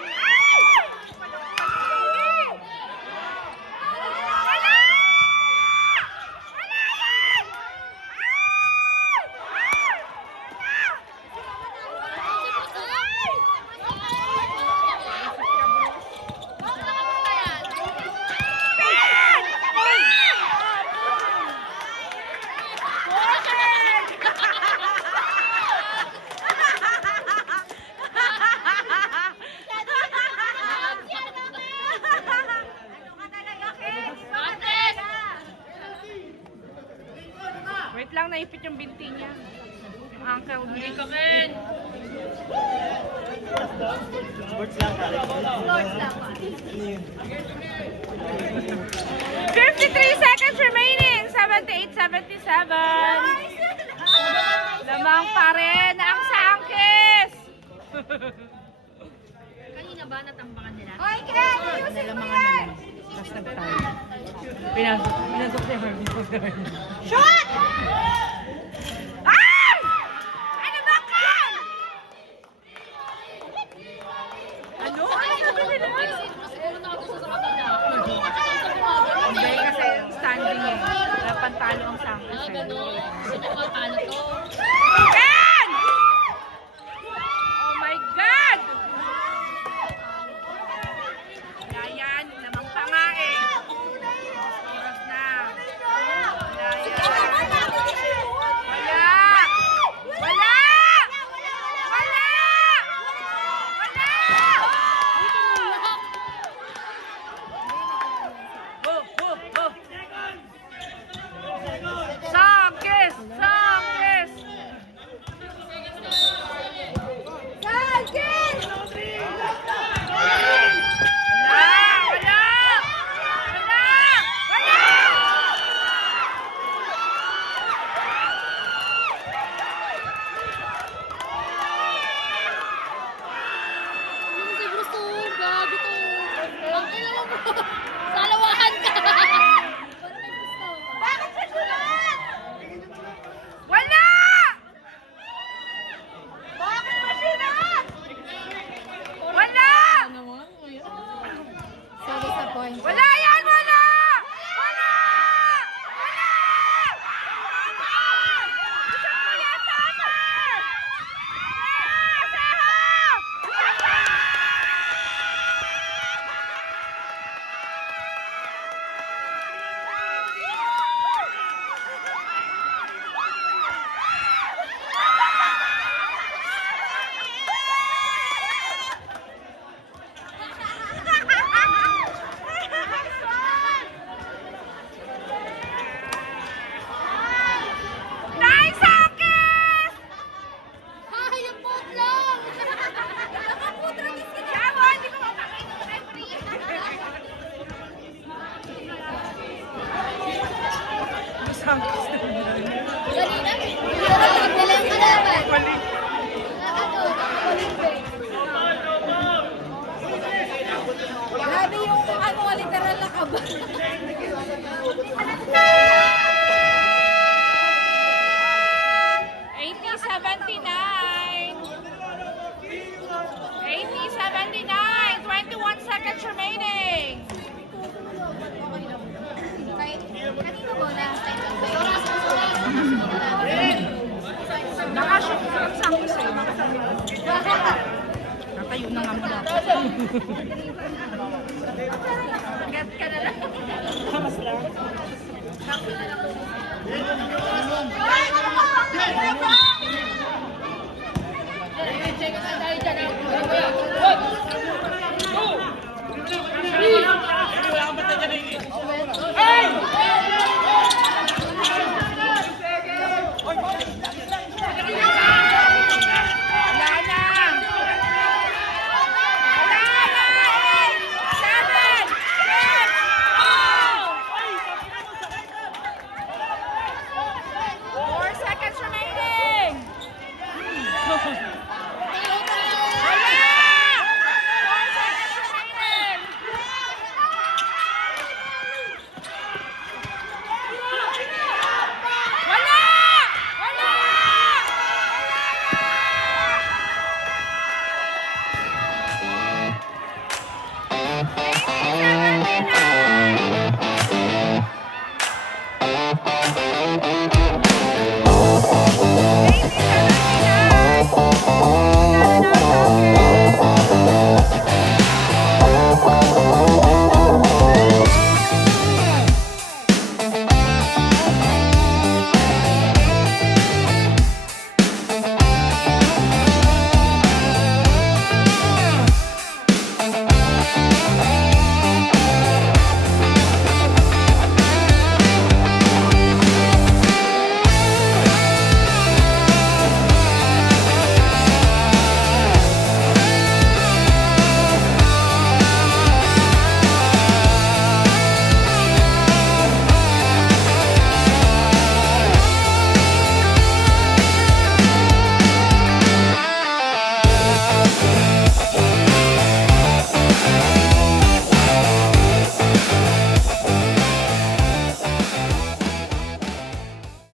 Wala! Wala yan! Wait lang, naipit yung binti niya. Uncle niya. Sports lang pare. 53 seconds remaining. 78-77. Lamang pa rin ang Sangkis. Kanina ba natambakan nila? Oy, Ken! Ayusin mo yan! Tapos nagtayo. Pinasok si Harvey. Shoot! Ay! Ano ba, Ken? Ano? Ano sabi nila? Siguro nakagusto sa kapila. Hindi kasi standing eh. Wala pantalo ang Sangkis eh. Ganon. Sino ka paano to? Ken! Oh my God! Yan, lamang pa nga eh. Oras na. Wala yan. Wala! Wala! Wala! Wala! Go! Go! Go! Sangkis! Sangkis! Sangkis! Wala! Wala! Wala! Wala! Yung si Bruce to, gago to. Ang ina mo. Salawahan ka. Bakit sa sulat? Wala! Bakit ba sinulat? Wala! Sorry sa point. Wala yan! Wala! Wala! Wala! Isang mo yan, Summer! Seho! Nice, Sangkis! Ay, yung boat lang. Nakaputra ni sila. Yawa, hindi ko mapakita ng referee. Sangkis na yun. Dali na. Dali ka naman. Balik. Grabe yung literal na kaba. 21 seconds remaining. Kanino ko na? Nakashoot sa Sangkis eh. Natayo na nga muna. Get ka na lang. Hamas lang. Check ka tayo dyan.